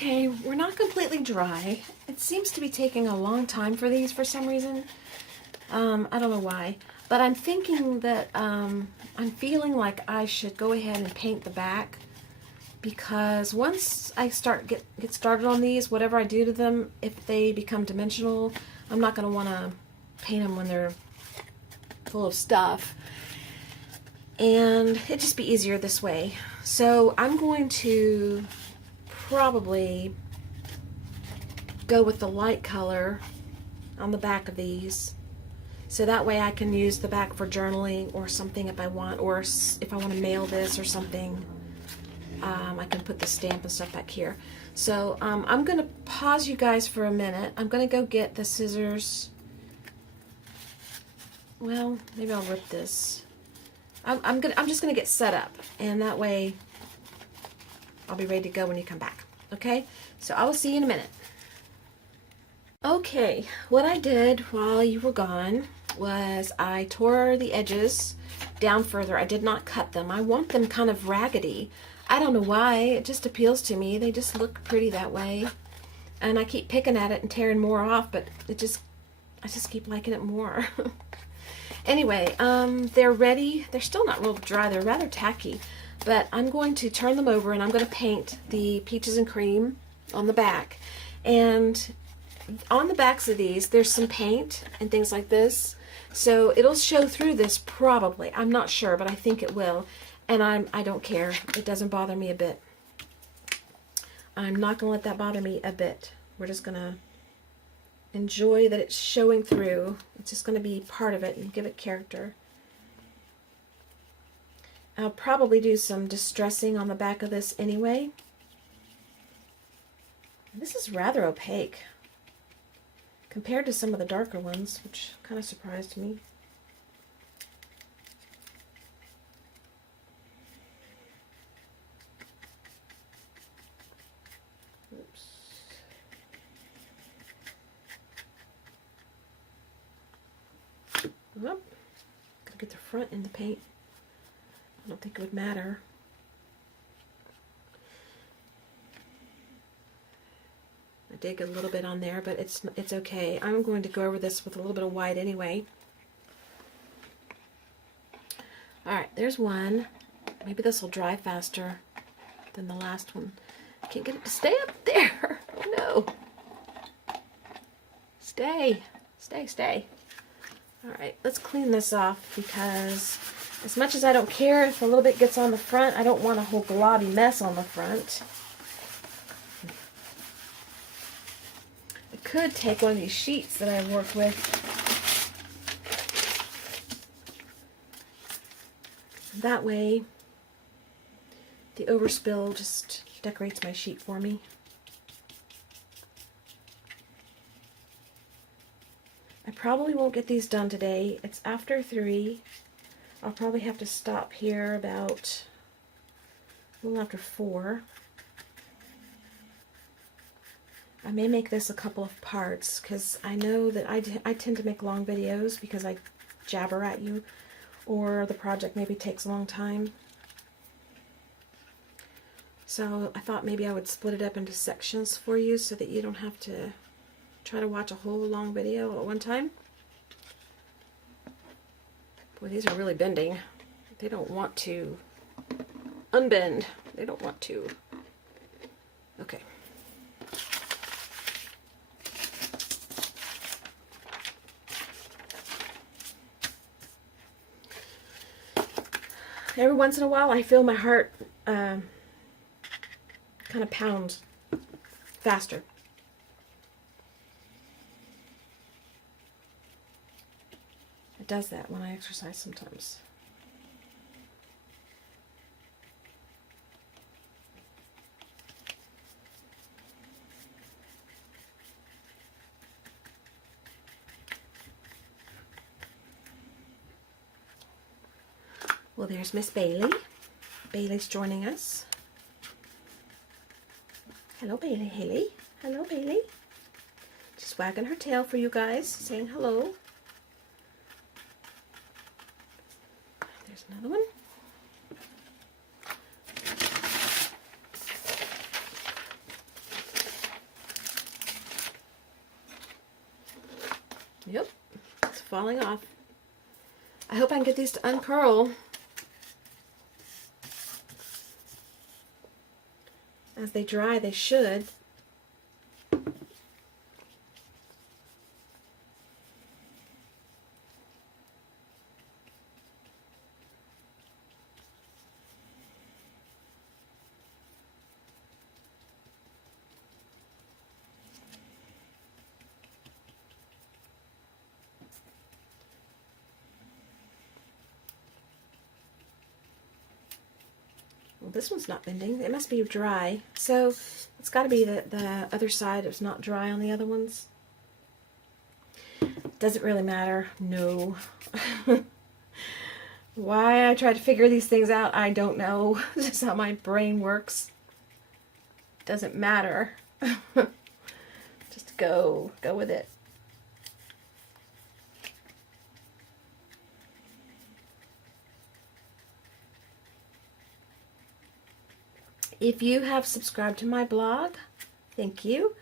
Okay, we're not completely dry. It seems to be taking a long time for these for some reason. I don't know why. But I'm thinking that I'm feeling like I should go ahead and paint the back, because once I get started on these, whatever I do to them, if they become dimensional, I'm not going to want to paint them when they're full of stuff. And it'd just be easier this way. So I'm going to probably go with the light color on the back of these, so that way I can use the back for journaling or something if I want, or if I want to mail this or something, I can put the stamp and stuff back here. So I'm going to pause you guys for a minute. I'm going to go get the scissors. Well, maybe I'll rip this. I'm just going to get set up, and that way I'll be ready to go when you come back. Okay? So I will see you in a minute. Okay, what I did while you were gone was I tore the edges down further. I did not cut them. I want them kind of raggedy. I don't know why. It just appeals to me. They just look pretty that way. And I keep picking at it and tearing more off, but I just keep liking it more. Anyway, they're ready. They're still not real dry. They're rather tacky. But I'm going to turn them over, and I'm going to paint the peaches and cream on the back. And on the backs of these, there's some paint and things like this. So it'll show through this probably. I'm not sure, but I think it will. And I don't care. It doesn't bother me a bit. I'm not going to let that bother me a bit. We're just going to enjoy that it's showing through. It's just going to be part of it and give it character. I'll probably do some distressing on the back of this anyway. This is rather opaque compared to some of the darker ones, which kind of surprised me. Oops. Well, gotta get the front in the paint. I don't think it would matter. I did get a little bit on there, but it's okay. I'm going to go over this with a little bit of white anyway. Alright, there's one. Maybe this will dry faster than the last one. I can't get it to stay up there. Oh no. Stay. Stay, stay. Alright, let's clean this off, because as much as I don't care if a little bit gets on the front, I don't want a whole globby mess on the front. I could take one of these sheets that I work with. That way, the overspill just decorates my sheet for me. I probably won't get these done today. It's after 3. I'll probably have to stop here about a little after 4. I may make this a couple of parts, because I know that I tend to make long videos because I jabber at you, or the project maybe takes a long time. So I thought maybe I would split it up into sections for you so that you don't have to try to watch a whole long video at one time. Boy, these are really bending. They don't want to unbend. They don't want to. Okay. Every once in a while, I feel my heart kind of pound faster. It does that when I exercise sometimes. Well, there's Miss Bailey. Bailey's joining us. Hello, Bailey. Haley. Hello, Bailey. Just wagging her tail for you guys, saying hello. There's another one. Yep, it's falling off. I hope I can get these to uncurl. As they dry, they should. Well, this one's not bending. It must be dry. So it's got to be that the other side is not dry on the other ones. Does it really matter? No. Why I try to figure these things out, I don't know. This is how my brain works. Doesn't matter. Just go with it. If you have subscribed to my blog, thank you.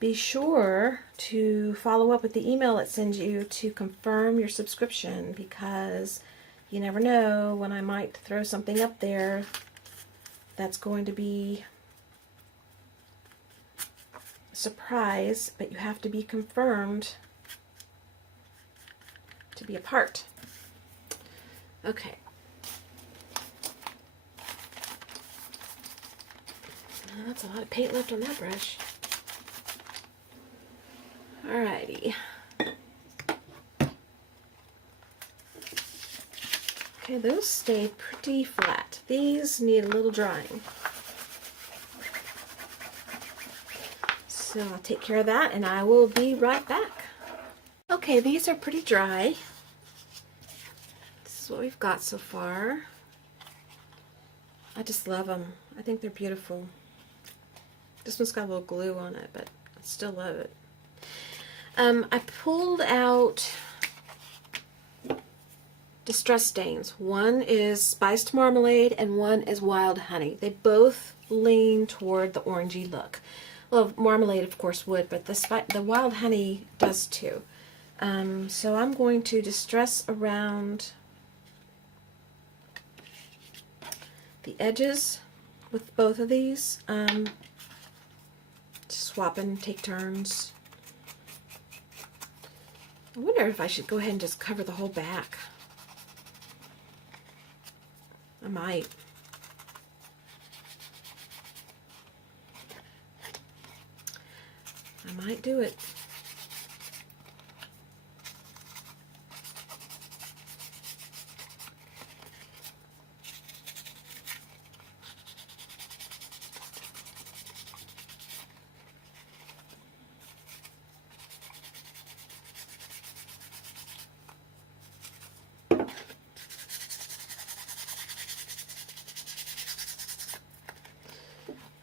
Be sure to follow up with the email it sends you to confirm your subscription, because you never know when I might throw something up there that's going to be a surprise, but you have to be confirmed to be a part. Okay. That's a lot of paint left on that brush. Alrighty. Okay, those stayed pretty flat. These need a little drying. So I'll take care of that and I will be right back. Okay, these are pretty dry. This is what we've got so far. I just love them. I think they're beautiful. This one's got a little glue on it, but I still love it. I pulled out distress stains. One is spiced marmalade and one is wild honey. They both lean toward the orangey look. Well, marmalade of course would, but the wild honey does too. So I'm going to distress around the edges with both of these. Swap and take turns. I wonder if I should go ahead and just cover the whole back. I might. I might do it.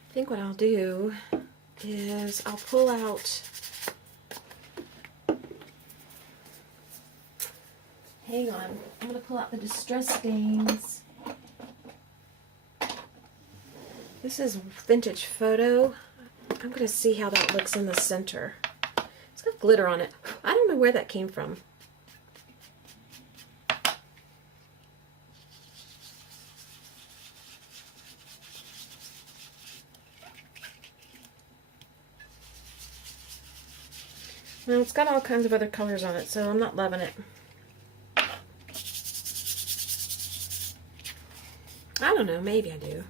I think what I'll do is I'll pull out, hang on, I'm going to pull out the distress stains. This is Vintage Photo. I'm going to see how that looks in the center. It's got glitter on it. I don't know where that came from. Well, it's got all kinds of other colors on it, so I'm not loving it. I don't know, maybe I do.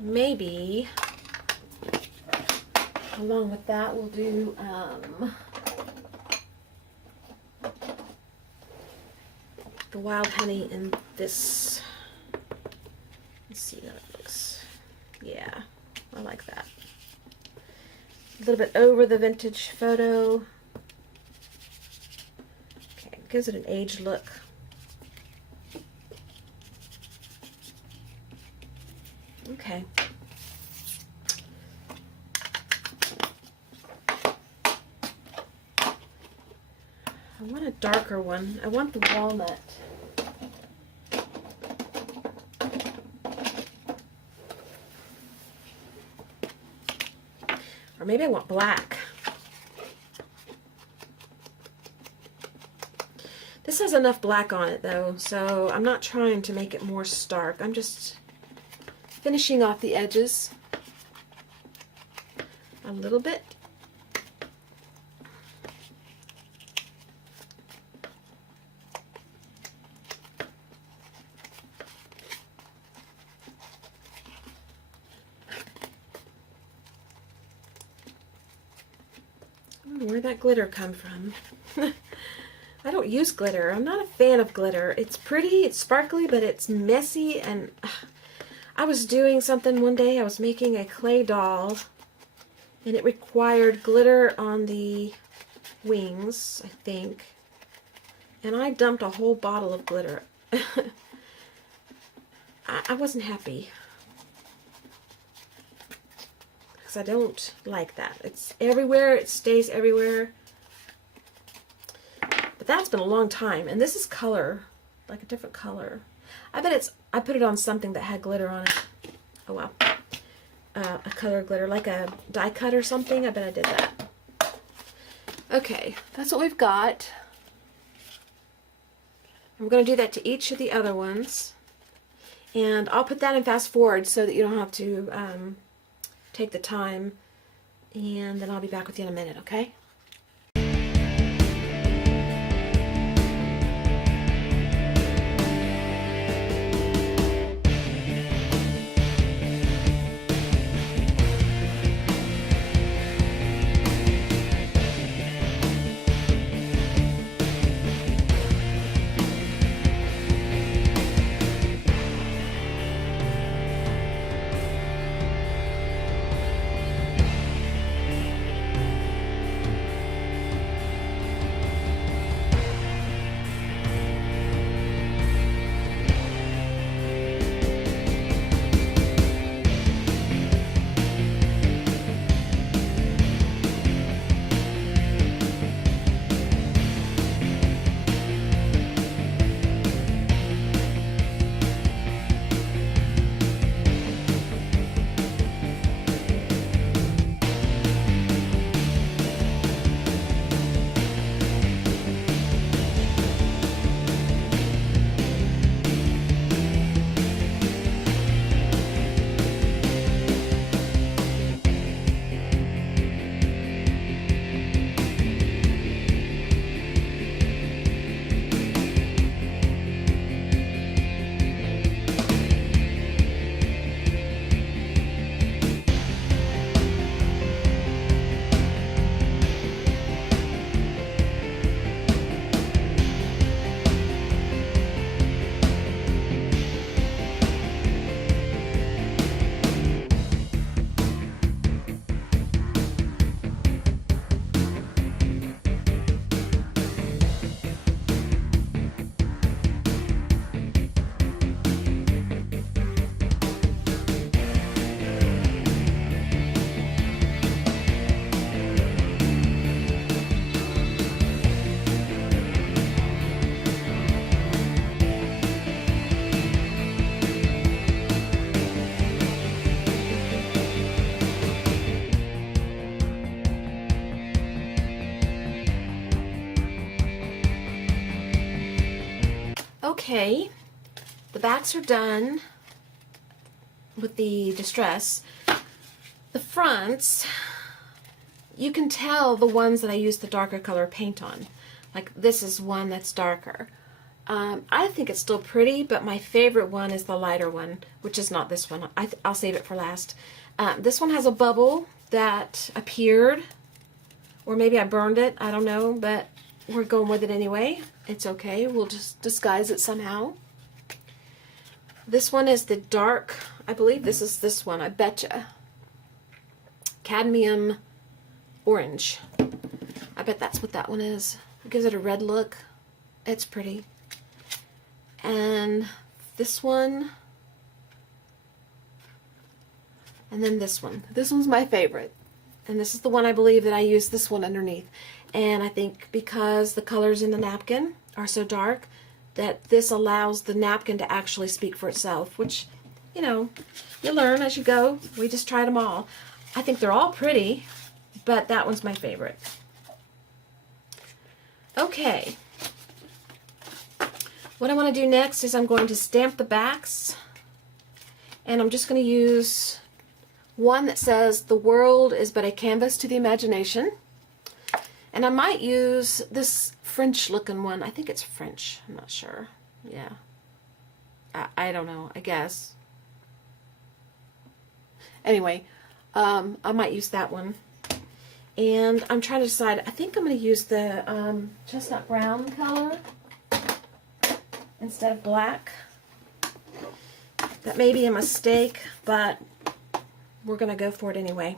Maybe, along with that, we'll do, the wild honey in this. Let's see how it looks. Yeah, I like that. A little bit over the Vintage Photo. Okay, it gives it an aged look. Okay. I want a darker one. I want the walnut. Or maybe I want black. This has enough black on it though, so I'm not trying to make it more stark. I'm just finishing off the edges a little bit. Where'd that glitter come from? I don't use glitter. I'm not a fan of glitter. It's pretty, it's sparkly, but it's messy, and I was doing something one day. I was making a clay doll, and it required glitter on the wings, I think, and I dumped a whole bottle of glitter. I wasn't happy. Because I don't like that. It's everywhere, it stays everywhere. But that's been a long time, and this is color, like a different color. I bet I put it on something that had glitter on it. Oh wow. A color glitter, like a die cut or something. I bet I did that. Okay, that's what we've got. I'm going to do that to each of the other ones. And I'll put that in fast forward so that you don't have to take the time, and then I'll be back with you in a minute, okay? Okay, the backs are done with the distress. The fronts, you can tell the ones that I used the darker color paint on. Like this is one that's darker. I think it's still pretty, but my favorite one is the lighter one, which is not this one. I'll save it for last. This one has a bubble that appeared, or maybe I burned it, I don't know, but we're going with it anyway. It's okay, we'll just disguise it somehow. This one is the dark, I believe this is this one, I betcha. Cadmium orange. I bet that's what that one is. It gives it a red look. It's pretty. And this one. And then this one. This one's my favorite. And this is the one I believe that I used this one underneath. And I think because the colors in the napkin are so dark, that this allows the napkin to actually speak for itself, which, you know, you learn as you go. We just tried them all. I think they're all pretty, but that one's my favorite. Okay. What I want to do next is I'm going to stamp the backs, and I'm just going to use one that says the world is but a canvas to the imagination, and I might use this French looking one. I think it's French, I'm not sure. Yeah, I don't know, I guess. Anyway, I might use that one, and I'm trying to decide. I think I'm going to use the chestnut brown color instead of black. That may be a mistake, but we're going to go for it anyway.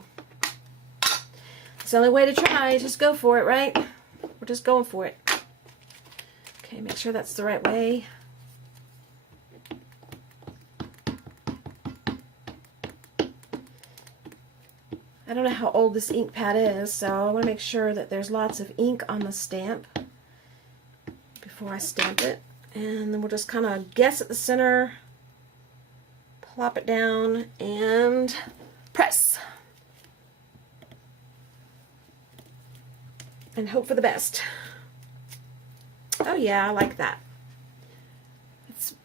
It's the only way to try. Just go for it, right? We're just going for it. Okay, make sure that's the right way. I don't know how old this ink pad is, so I want to make sure that there's lots of ink on the stamp before I stamp it. And then we'll just kind of guess at the center, plop it down, and press. And hope for the best. Oh yeah, I like that.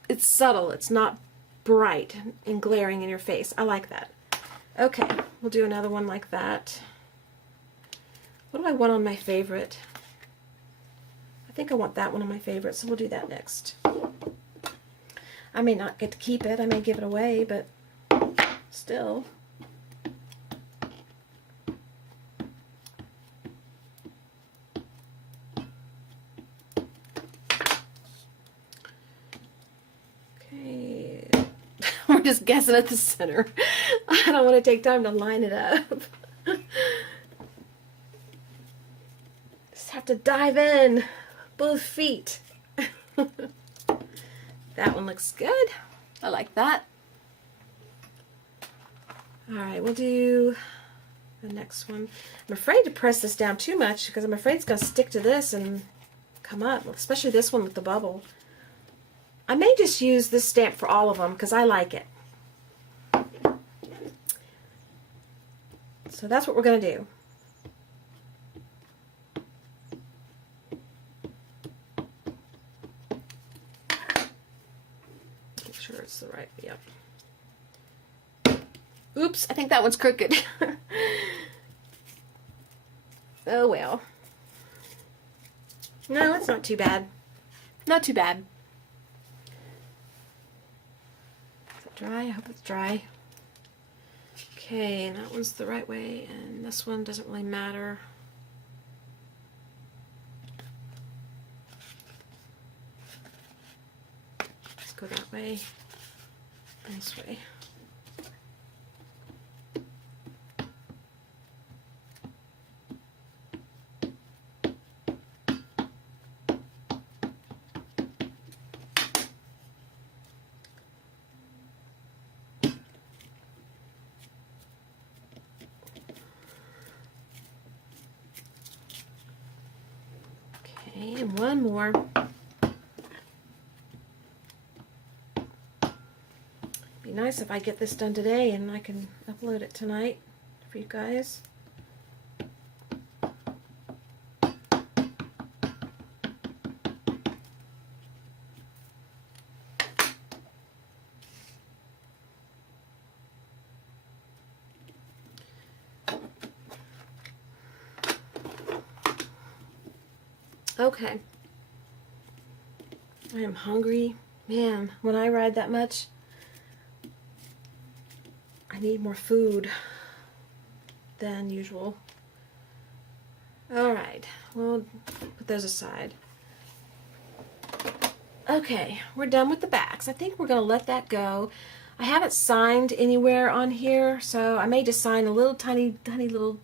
It's subtle, it's not bright and glaring in your face. I like that. Okay, we'll do another one like that. What do I want on my favorite? I think I want that one on my favorite, so we'll do that next. I may not get to keep it, I may give it away, but still. Okay, we're just guessing at the center. I don't want to take time to line it up. Just have to dive in, both feet. That one looks good. I like that. Alright, we'll do the next one. I'm afraid to press this down too much because I'm afraid it's going to stick to this and come up, especially this one with the bubble. I may just use this stamp for all of them because I like it. So that's what we're going to do. Make sure it's the right, yep. Oops, I think that one's crooked. Oh well. No, it's not too bad. Not too bad. Is it dry? I hope it's dry. Okay, and that one's the right way, and this one doesn't really matter. Let's go that way, and this way. And one more. Be nice if I get this done today and I can upload it tonight for you guys. Okay. I am hungry. Man, when I ride that much, I need more food than usual. Alright, we'll put those aside. Okay, we're done with the backs. I think we're going to let that go. I haven't signed anywhere on here, so I may just sign a little tiny little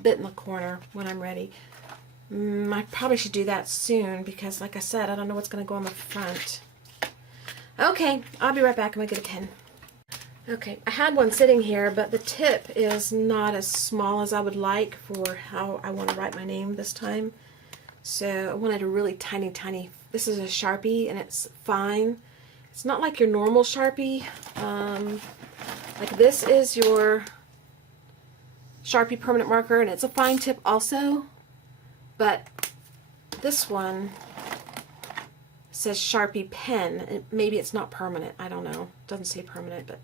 bit in the corner when I'm ready. I probably should do that soon because, like I said, I don't know what's going to go on the front. Okay, I'll be right back. I'm going to get a pen. Okay, I had one sitting here, but the tip is not as small as I would like for how I want to write my name this time. So I wanted a really tiny. This is a Sharpie, and it's fine. It's not like your normal Sharpie. Like this is your Sharpie permanent marker, and it's a fine tip also. But this one is says Sharpie pen. Maybe it's not permanent. I don't know. It doesn't say permanent, but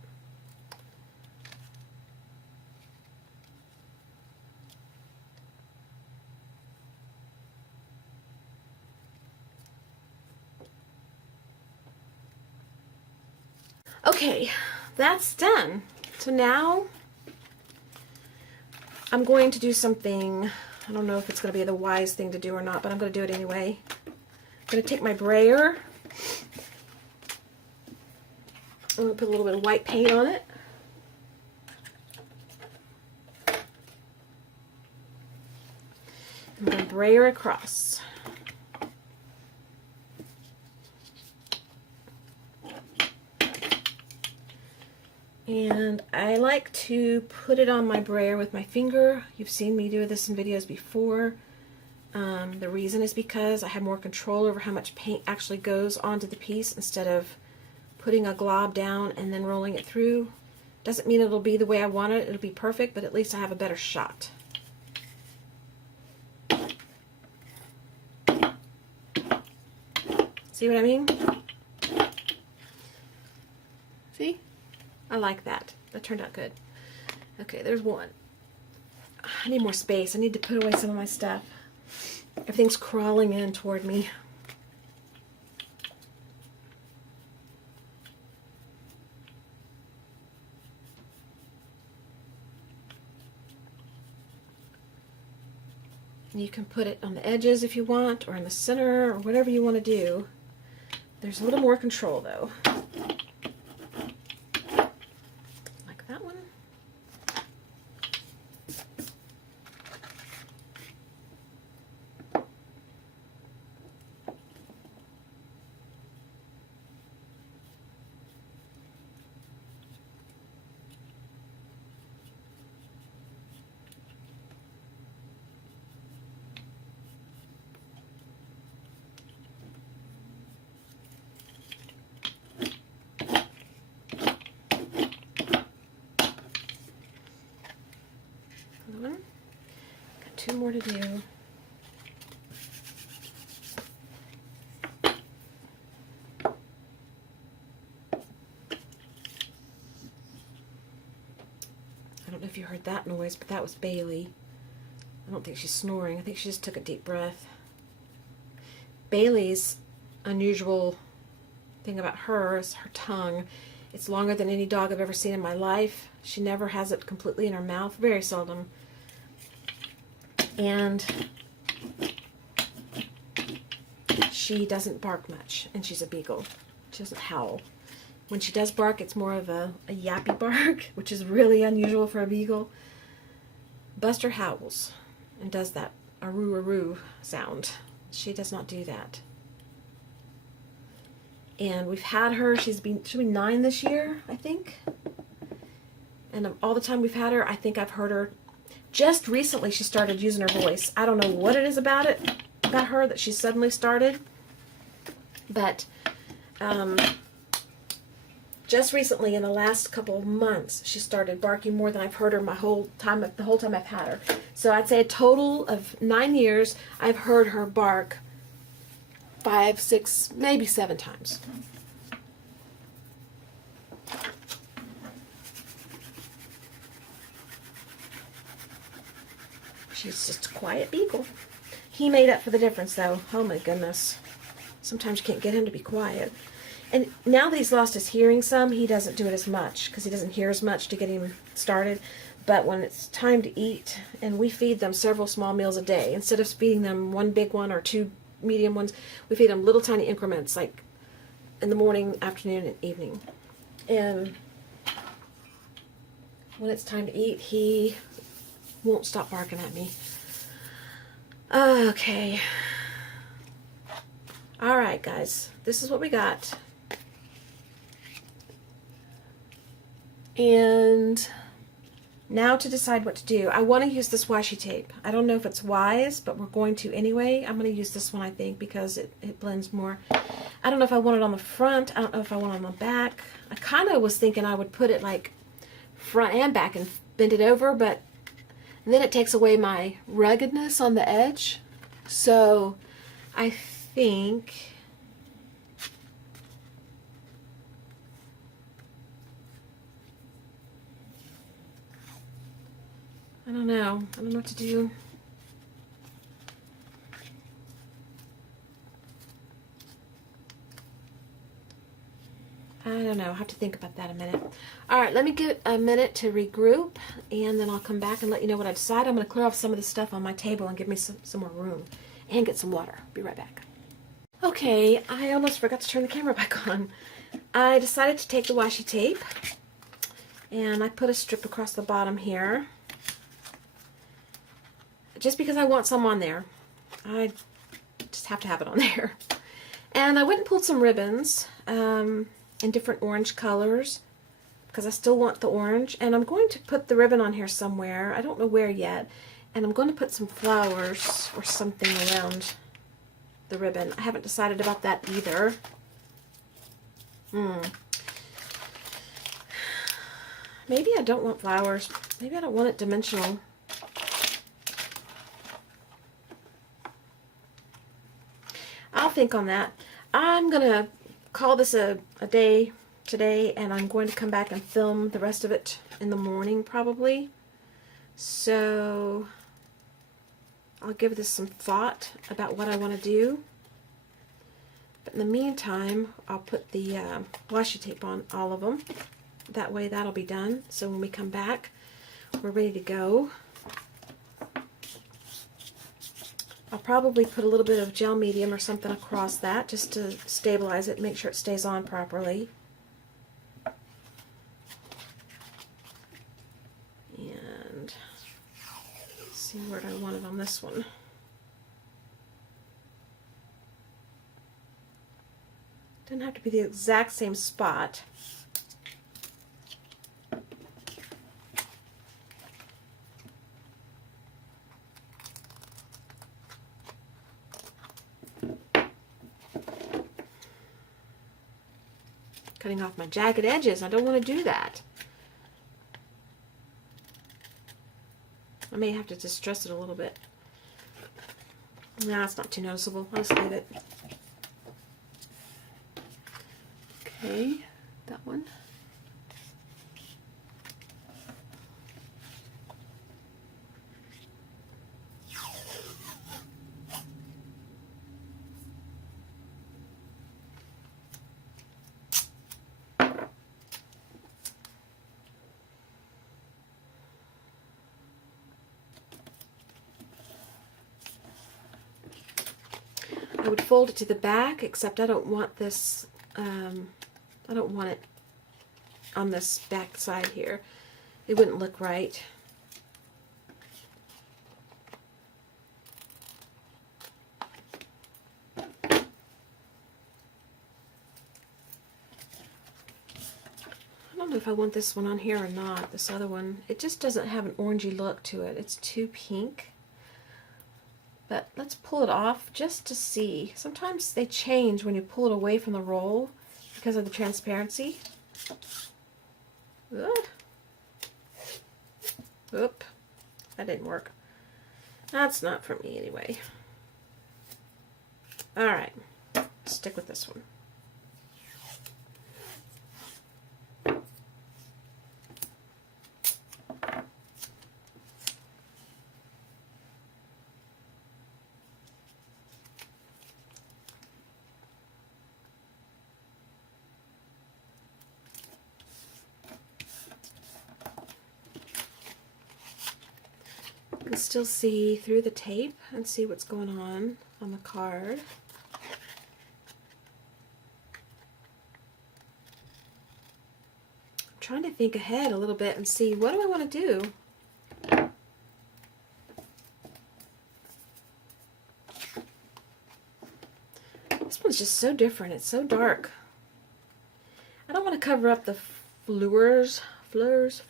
okay, that's done. So now I'm going to do something. I don't know if it's going to be the wise thing to do or not, but I'm going to do it anyway. I'm going to take my brayer. I'm going to put a little bit of white paint on it. I'm going to brayer across. And I like to put it on my brayer with my finger. You've seen me do this in videos before. The reason is because I have more control over how much paint actually goes onto the piece instead of putting a glob down and then rolling it through. Doesn't mean it'll be the way I want it, it'll be perfect, but at least I have a better shot. See what I mean? See? I like that. That turned out good. Okay, there's one. I need more space. I need to put away some of my stuff. Everything's crawling in toward me. You can put it on the edges if you want, or in the center, or whatever you want to do. There's a little more control though. Like that one. Got two more to do. I don't know if you heard that noise, but that was Bailey. I don't think she's snoring. I think she just took a deep breath. Bailey's unusual thing about her is her tongue. It's longer than any dog I've ever seen in my life. She never has it completely in her mouth, very seldom. And she doesn't bark much, and she's a beagle. She doesn't howl. When she does bark, it's more of a yappy bark, which is really unusual for a beagle. Buster howls and does that aroo sound. She does not do that. And we've had her, she'll be 9 this year, I think. And all the time we've had her, I think I've heard her. Just recently she started using her voice. I don't know what it is about her that she suddenly started. But just recently, in the last couple of months, she started barking more than I've heard her the whole time I've had her. So I'd say a total of 9 years, I've heard her bark 5, 6, maybe 7 times. She's just a quiet beagle. He made up for the difference, though. Oh my goodness. Sometimes you can't get him to be quiet. And now that he's lost his hearing some, he doesn't do it as much because he doesn't hear as much to get him started. But when it's time to eat, and we feed them several small meals a day, instead of feeding them one big one or 2 medium ones, we feed them little tiny increments, like in the morning, afternoon, and evening. And when it's time to eat, he won't stop barking at me. Okay. Alright, guys. This is what we got. And now to decide what to do. I want to use this washi tape. I don't know if it's wise, but we're going to anyway. I'm going to use this one, I think, because it blends more. I don't know if I want it on the front. I don't know if I want it on the back. I kind of was thinking I would put it like front and back and bend it over, but then it takes away my ruggedness on the edge. So I think I don't know. I don't know what to do. I don't know. I'll have to think about that a minute. All right, let me get a minute to regroup, and then I'll come back and let you know what I decide. I'm going to clear off some of the stuff on my table and give me some more room, and get some water. Be right back. Okay, I almost forgot to turn the camera back on. I decided to take the washi tape, and I put a strip across the bottom here, just because I want some on there. I just have to have it on there. And I went and pulled some ribbons in different orange colors, because I still want the orange. And I'm going to put the ribbon on here somewhere. I don't know where yet. And I'm going to put some flowers or something around the ribbon. I haven't decided about that either. Maybe I don't want flowers. Maybe I don't want it dimensional. I'll think on that. I'm going to call this a day today, and I'm going to come back and film the rest of it in the morning probably. So I'll give this some thought about what I want to do. But in the meantime, I'll put the washi tape on all of them. That way that'll be done. So when we come back, we're ready to go. I'll probably put a little bit of gel medium or something across that just to stabilize it and make sure it stays on properly. And see where I want it on this one. Doesn't have to be the exact same spot. Cutting off my jagged edges. I don't want to do that. I may have to distress it a little bit. Nah, it's not too noticeable. I'll just leave it. Okay, that one. I would fold it to the back, except I don't want this, I don't want it on this back side here. It wouldn't look right. I don't know if I want this one on here or not, this other one. It just doesn't have an orangey look to it. It's too pink. But let's pull it off just to see. Sometimes they change when you pull it away from the roll because of the transparency. Oop, that didn't work. That's not for me anyway. Alright, stick with this one. You can still see through the tape and see what's going on the card. I'm trying to think ahead a little bit and see, what do I want to do? This one's just so different. It's so dark. I don't want to cover up the fleurs. I don't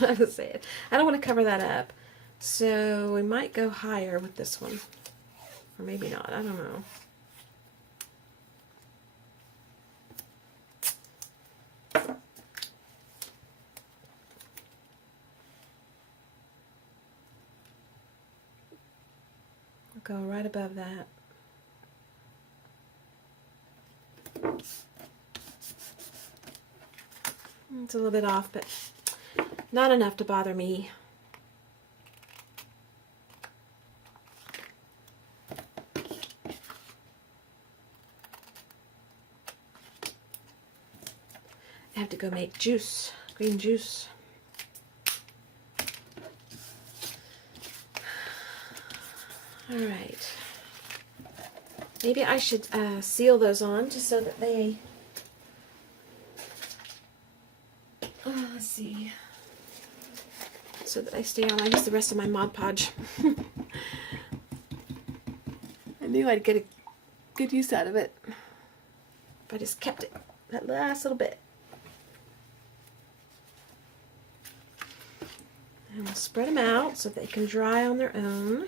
know how to say it. I don't want to cover that up. So we might go higher with this one. Or maybe not. I don't know. I'll go right above that. It's a little bit off, but not enough to bother me. to go make juice, green juice. All right. Maybe I should seal those on just so that they, let's see, so that they stay on. I use the rest of my Mod Podge. I knew I'd get a good use out of it if I just kept it that last little bit. And we'll spread them out so they can dry on their own.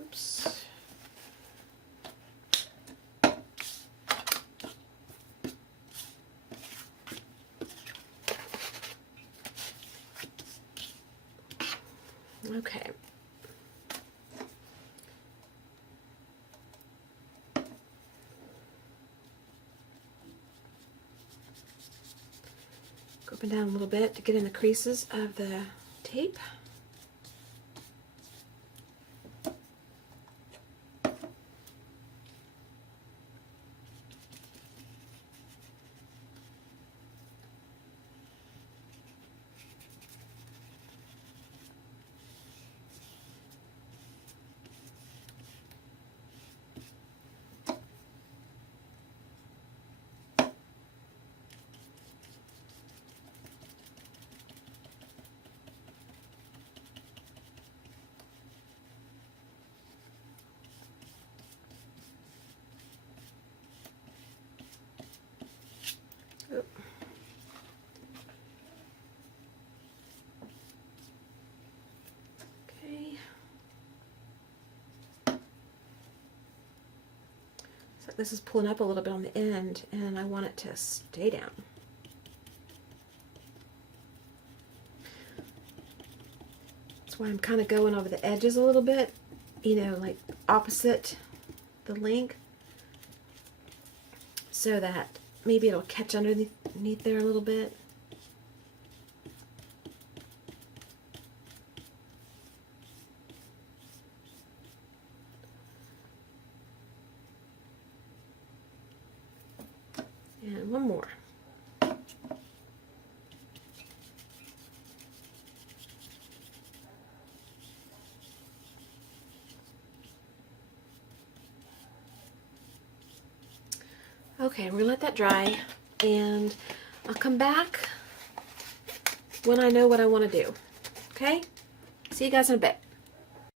Oops. Okay. Go up and down a little bit to get in the creases of the tape. Oh. Okay. So this is pulling up a little bit on the end, and I want it to stay down. That's why I'm kind of going over the edges a little bit, you know, like opposite the length, so that maybe it'll catch underneath there a little bit. And one more. Okay, we're gonna let that dry, and I'll come back when I know what I want to do. Okay? See you guys in a bit.